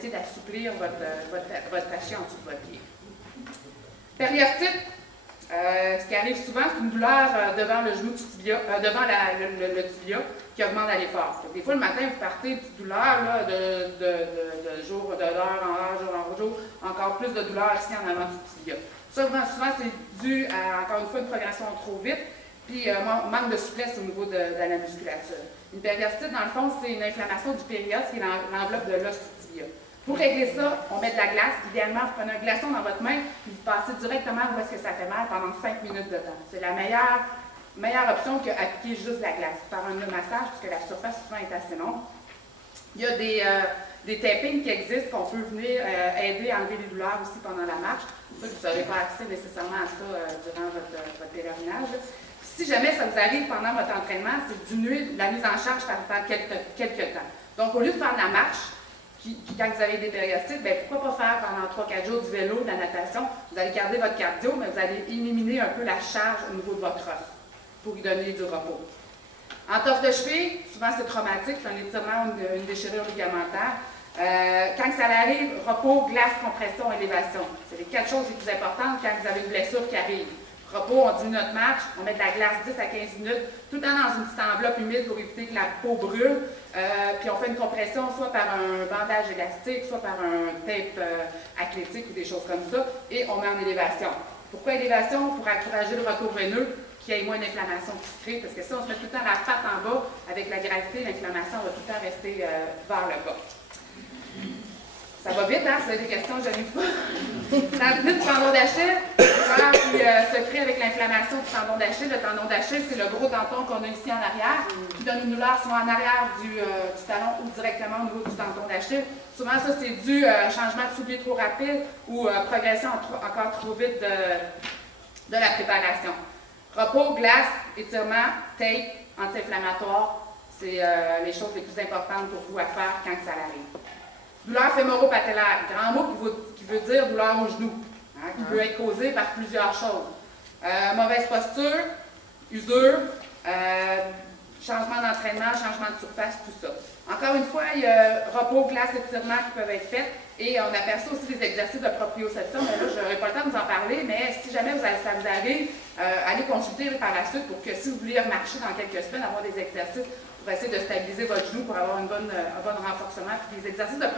essayer d'assouplir votre fascia en dessous de votre pied. Périostite, ce qui arrive souvent, c'est une douleur devant le genou du tibia, devant le tibia, qui augmente à l'effort. Des fois, le matin, vous partez de douleur là, de jour d'heure en heure, jour en jour, encore plus de douleur ici en avant du tibia. Ça, souvent, c'est dû à, encore une fois, une progression trop vite, puis manque de souplesse au niveau de la musculature. Une périostite, dans le fond, c'est une inflammation du périoste, qui est l'enveloppe de l'os du tibia. Pour régler ça, on met de la glace. Idéalement, vous prenez un glaçon dans votre main, puis vous passez directement où est-ce que ça fait mal pendant 5 minutes de temps. C'est la meilleure option qu'appliquer juste de la glace. Par un massage, puisque la surface souvent est assez longue. Il y a des tappings qui existent, qu'on peut venir aider à enlever les douleurs aussi pendant la marche. Ça, vous n'aurez pas accès nécessairement à ça durant votre pèlerinage. Si jamais ça vous arrive pendant votre entraînement, c'est de diminuer la mise en charge pendant quelques temps. Donc, au lieu de faire de la marche, quand vous avez des périostites, bien, pourquoi pas faire pendant 3-4 jours du vélo, de la natation? Vous allez garder votre cardio, mais vous allez éliminer un peu la charge au niveau de votre os pour lui donner du repos. Entorse de cheville, souvent c'est traumatique, c'est un étirement ou une déchirure ligamentaire. Quand ça arrive, repos, glace, compression, élévation. C'est les 4 choses les plus importantes quand vous avez une blessure qui arrive. Repos, on diminue notre marche, on met de la glace 10 à 15 minutes, tout le temps dans une petite enveloppe humide pour éviter que la peau brûle. Puis on fait une compression soit par un bandage élastique, soit par un tape athlétique ou des choses comme ça, et on met en élévation. Pourquoi élévation? Pour encourager le retour veineux, qu'il y ait moins d'inflammation qui se crée, parce que si on se met tout le temps la patte en bas, avec la gravité, l'inflammation va tout le temps rester vers le bas. Ça va vite, hein? Si vous avez des questions, je n'arrive pas. L'apnée du tendon d'Achille, qui se crée avec l'inflammation du tendon d'Achille. Le tendon d'Achille, c'est le gros denton qu'on a ici en arrière, qui donne une douleur soit en arrière du talon ou directement au niveau du tendon d'Achille. Souvent, ça, c'est dû à un changement de soulier trop rapide ou progression encore trop vite de la préparation. Repos, glace, étirement, tape, anti-inflammatoire, c'est les choses les plus importantes pour vous à faire quand ça arrive. Douleur fémoro-patellaire, grand mot qui veut dire douleur au genou, hein, qui peut être causée par plusieurs choses. Mauvaise posture, usure, changement d'entraînement, changement de surface, tout ça. Encore une fois, il y a repos, glace, étirement qui peuvent être faits et on aperçoit aussi des exercices de proprioception. Mais là, je n'aurai pas le temps de vous en parler, mais si jamais ça vous arrive, allez consulter par la suite pour que si vous voulez remarcher dans quelques semaines, avoir des exercices pour essayer de stabiliser votre genou, pour avoir un bon renforcement. Puis les exercices de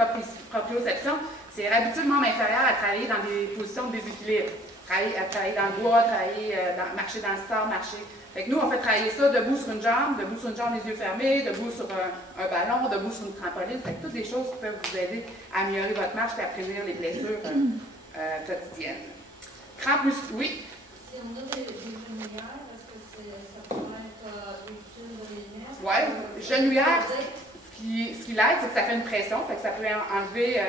proprioception, c'est habituer le membre inférieur à travailler dans des positions de déséquilibre. Travailler dans le bois, marcher dans le sable, marcher. Fait que nous, on fait travailler ça debout sur une jambe, les yeux fermés, debout sur un ballon, debout sur une trampoline. Fait que toutes des choses qui peuvent vous aider à améliorer votre marche et à prévenir les blessures quotidiennes. Crampes musculaires, oui? Si on a des genouillères, est-ce que ça pourrait être utile de les mettre? Oui, genouillère, ce qui l'aide, c'est que ça fait une pression, fait que ça peut enlever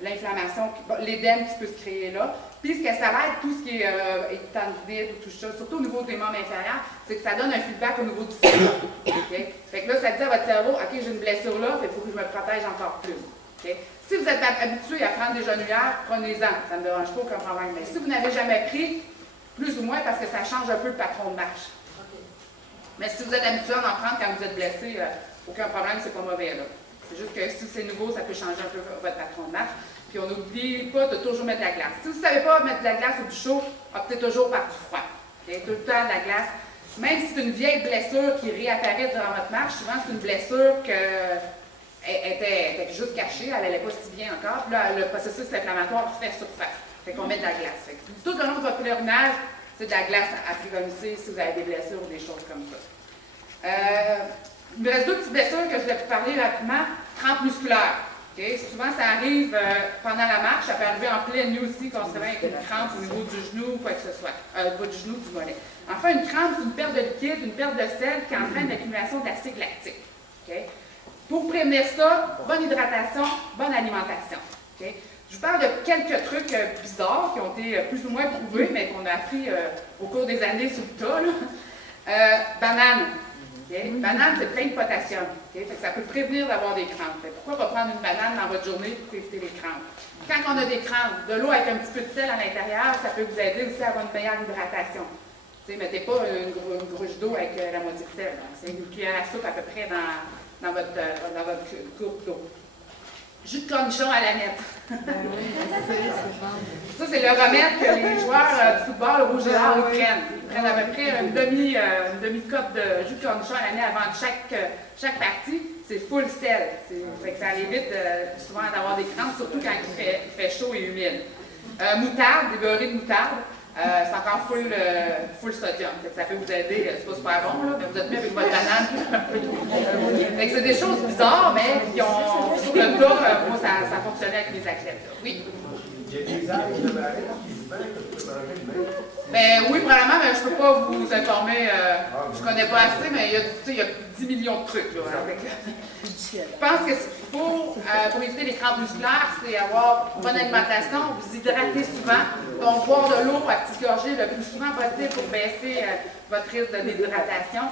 l'inflammation, l'édème qui peut se créer là. Puis ce que ça l'aide, tout ce qui est tendinite ou tout ça, surtout au niveau des membres inférieurs, c'est que ça donne un feedback au niveau du cerveau. Okay? Fait que là, ça dit à votre cerveau, OK, j'ai une blessure là, il faut que je me protège encore plus. Okay? Si vous êtes habitué à prendre des genouillères, prenez-en, ça ne me dérange pas, aucun problème. Mais si vous n'avez jamais pris, plus ou moins parce que ça change un peu le patron de marche. Mais si vous êtes habitué à en prendre quand vous êtes blessé, aucun problème, c'est pas mauvais là. C'est juste que si c'est nouveau, ça peut changer un peu votre patron de marche. Puis on n'oublie pas de toujours mettre de la glace. Si vous ne savez pas mettre de la glace ou du chaud, optez toujours par du froid. Okay? Tout le temps de la glace. Même si c'est une vieille blessure qui réapparaît durant votre marche, souvent c'est une blessure qui était juste cachée, elle n'allait pas si bien encore. Puis là, le processus inflammatoire fait surface. Fait qu'on met de la glace. Fait que tout le long de votre pèlerinage, c'est de la glace à préconiser si vous avez des blessures ou des choses comme ça. Il me reste deux petites blessures que je vais vous parler rapidement. Crampes musculaires. Okay? Souvent, ça arrive pendant la marche. Ça peut arriver en pleine nuit aussi, qu'on se réveille avec une crampe au niveau du genou ou quoi que ce soit. Au niveau du genou, du mollet. Enfin, une crampe, c'est une perte de liquide, une perte de sel qui entraîne l'accumulation d'acide lactique. Okay? Pour prévenir ça, bonne hydratation, bonne alimentation. Okay? Je vous parle de quelques trucs bizarres qui ont été plus ou moins prouvés, mais qu'on a appris au cours des années sur le tas. Banane. Okay? Banane, c'est plein de potassium. Okay? Fait que ça peut prévenir d'avoir des crampes. Fait que pourquoi pas prendre une banane dans votre journée pour éviter les crampes? Quand on a des crampes, de l'eau avec un petit peu de sel à l'intérieur, ça peut vous aider aussi à avoir une meilleure hydratation. Mettez pas une gruge d'eau avec la moitié de sel. C'est une cuillère à soupe à peu près dans votre courbe d'eau. Jus de cornichon à la nette. Ça, c'est le remède que les joueurs du football au rouge et or prennent. Ils prennent à peu près une demi-cope de jus de cornichon à la nette avant chaque partie. C'est full sel. Fait que ça évite souvent d'avoir des crampes, surtout quand il fait chaud et humide. Moutarde, des beurrés de moutarde. C'est encore full sodium. Ça peut vous aider, c'est pas super bon, là, mais vous êtes mieux avec votre banane. C'est des choses bizarres, mais qui ont, sur le tas, moi, ça fonctionnait avec mes athlètes. Là. Oui. Il y a des arbres de marais qui se vendent que tu peux manger demain. Ben oui, probablement, mais je ne peux pas vous informer. Je ne connais pas assez, mais il y a 10 millions de trucs. Là, je pense que ce qu'il faut pour éviter les crampes musculaires, c'est avoir une bonne alimentation, vous hydrater souvent, donc boire de l'eau à petites gorgées le plus souvent possible pour baisser votre risque de déshydratation,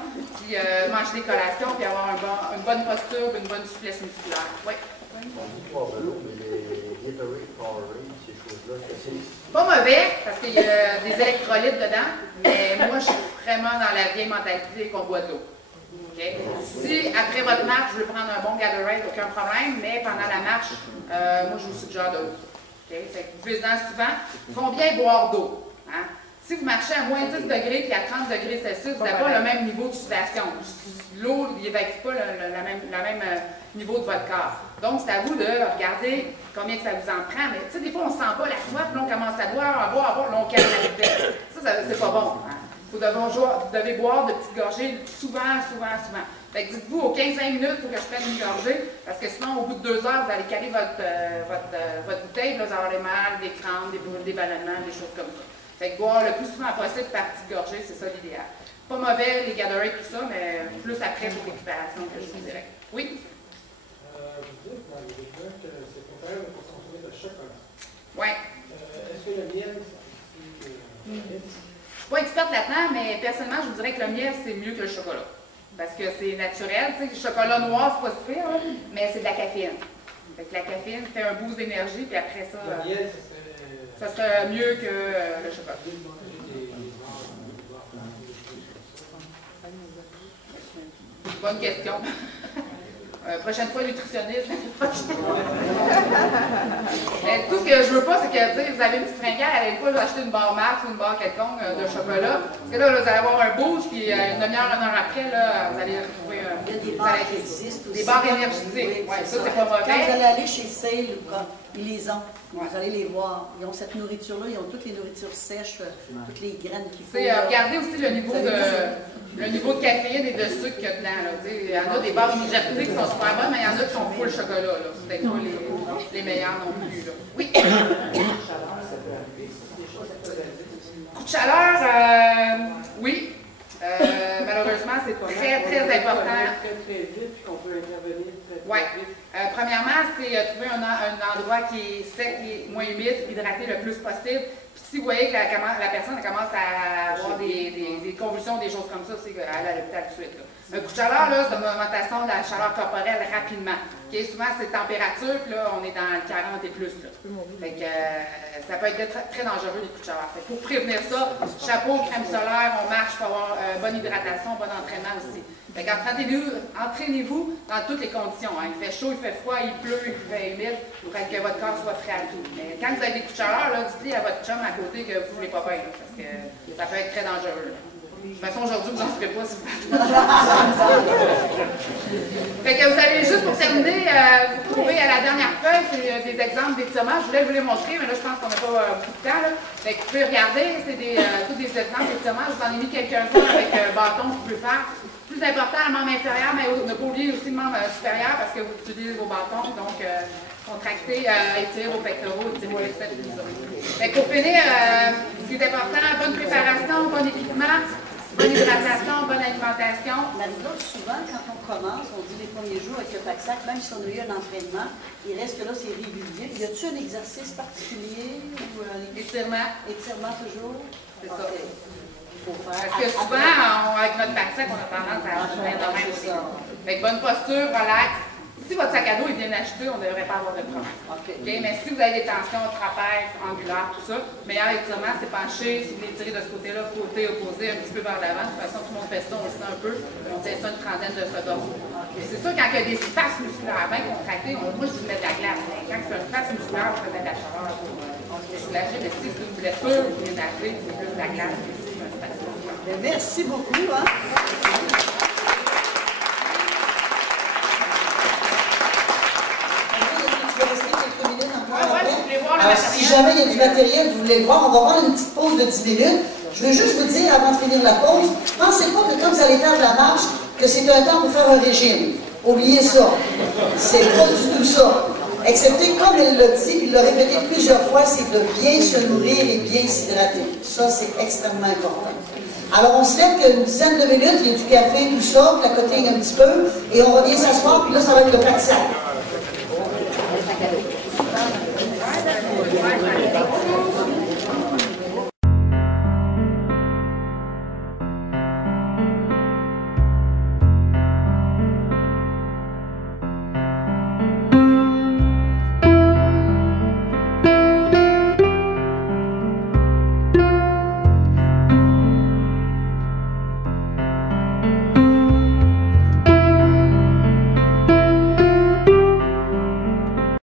puis manger des collations, puis avoir une bonne posture, une bonne souplesse musculaire. Oui. On dit boire de l'eau, mais les Gatorade, Powerade, ces choses-là, c'est pas mauvais, parce qu'il y a des électrolytes dedans, mais moi, je suis vraiment dans la vieille mentalité qu'on boit de l'eau. Okay? Si, après votre marche, je veux prendre un bon Gatorade, aucun problème, mais pendant la marche, moi, je vous suggère de l'eau. Okay? Fait que buvez-en souvent. Combien boire d'eau? Hein? Si vous marchez à moins 10 degrés et à 30 degrés Celsius, vous n'avez pas le même niveau de sudation. L'eau n'évacue pas le même niveau de votre corps. Donc, c'est à vous de regarder combien que ça vous en prend. Mais tu sais, des fois, on ne sent pas la soif, puis on commence à boire, là, on calme la vitesse. Ça c'est pas bon. Hein? Vous devez boire de petites gorgées souvent. Fait que dites-vous, aux 15-20 minutes, il faut que je prenne une gorgée, parce que sinon, au bout de 2 heures, vous allez caler votre bouteille, là, vous allez avoir mal, des crampes, des ballonnements, des choses comme ça. Fait que boire le plus souvent possible par petite gorgée, c'est ça l'idéal. Pas mauvais, les Gatorade, tout ça, mais plus après pour récupération que je vous dirais. Oui? Vous dites dans les livres que c'est préférable de consommer de chocolat. Oui. Est-ce que le miel, c'est Je ne suis pas experte là-dedans, mais personnellement, je vous dirais que le miel, c'est mieux que le chocolat. Parce que c'est naturel. Tu sais, le chocolat noir, c'est pas si pire, mais c'est de la caféine. Fait que la caféine fait un boost d'énergie, puis après ça, le miel, ça serait mieux que le chocolat. Bonne question. Prochaine fois, nutritionniste. Mais tout ce que je veux pas, c'est que vous avez une petite fringale, allez pas acheter une barre Max ou une barre quelconque de chocolat. Parce que là, vous allez avoir un boost, puis une demi-heure, 1 heure après, là, vous allez retrouver un. Il y a des barres qui existent aussi. Des barres énergétiques. Oui, ouais, ça, ça. c'est pas mauvais. Quand vous allez aller chez Sale ou quand ils les ont, ouais. Vous allez les voir. Ils ont cette nourriture-là, ils ont toutes les nourritures sèches, toutes les graines qu'il faut. Regardez aussi le niveau de caféine et de sucre qu'il y a dedans. Là. Il y en a des barres énergétiques qui sont super bonnes, mais il y en a qui sont full chocolat. C'est peut-être pas les meilleurs non plus. Là. Oui? Coup de chaleur, oui. Malheureusement, c'est très important. Très vite, puis qu'on peut intervenir très vite. Oui. Premièrement, c'est trouver un endroit qui est sec, qui est moins humide, hydraté le plus possible. Puis si vous voyez que la personne commence à avoir des convulsions, des choses comme ça, c'est qu'elle est à l'hôpital tout de suite. Là. Un coup de chaleur, là, c'est une augmentation de la chaleur corporelle rapidement. Okay? Souvent, c'est température, puis là, on est dans le 40 et plus. Là. Fait que, ça peut être très dangereux, les coups de chaleur. Fait que pour prévenir ça, chapeau, crème solaire, on marche pour avoir bonne hydratation, bon entraînement aussi. Fait qu'entraînez-vous dans toutes les conditions. Hein. Il fait chaud, il fait froid, il pleut, il fait humide, pour que votre corps soit prêt à tout. Mais quand vous avez des coups de chaleur, dites-le à votre chum à côté que vous ne voulez pas bien, là, parce que ça peut être très dangereux. Là. De toute façon, aujourd'hui, vous n'en ferez pas si vous Fait que vous allez juste pour terminer, vous trouvez à la dernière feuille, c'est des exemples d'étirements. Je voulais vous les montrer, mais là, je pense qu'on n'a pas beaucoup de temps. Là. Fait que vous pouvez regarder, c'est tous des exemples d'étirements. Je vous en ai mis quelques-uns avec un bâton que vous pouvez faire. Plus important, le membre inférieur, mais ne pas oublier aussi le membre supérieur parce que vous utilisez vos bâtons. Donc, contracter, étirer vos pectoraux, étirer vos biceps, tout ça. Fait que pour finir, ce qui est important, bonne préparation, bon équipement, bonne hydratation, bonne alimentation. Marie-Claude, souvent, quand on commence, on dit les premiers jours avec le pack-sac, même si on a eu un entraînement, il reste que là, c'est régulier. Y a-t-il un exercice particulier ou étirement? Étirement toujours? C'est ça. Parce que souvent, avec notre pack-sac, on a tendance à faire de même aussi. Fait que bonne posture, relax. Si votre sac à dos est bien acheté, on ne devrait pas avoir de problème. OK. OK? Mais si vous avez des tensions, trapèze, angulaire, tout ça, le meilleur étirement, c'est pencher. Si vous voulez tirer de ce côté-là, côté opposé, un petit peu vers l'avant. De toute façon, tout le monde fait ça, on le sait un peu. On fait ça une trentaine de secondes. C'est sûr, quand il y a des espaces musculaires bien contractés, moi, je vous mets de la glace. Mais quand c'est un espace musculaire, on fait de la chaleur pour soulager. Mais si c'est une blessure, vous voulez nager, c'est plus de la glace. C'est un espace musculaire. Bien, merci beaucoup. Hein? Alors, si jamais il y a du matériel, vous voulez le voir, on va prendre une petite pause de 10 minutes. Je veux juste vous dire, avant de finir la pause, pensez pas que quand vous allez faire de la marche, que c'est un temps pour faire un régime. Oubliez ça. C'est pas du tout ça. Excepté, comme elle l'a dit, il l'a répété plusieurs fois, c'est de bien se nourrir et bien s'hydrater. Ça, c'est extrêmement important. Alors, on se lève une dizaine de minutes, il y a du café, tout ça, la cotine un petit peu, et on revient s'asseoir, puis là, ça va être le pack-sac.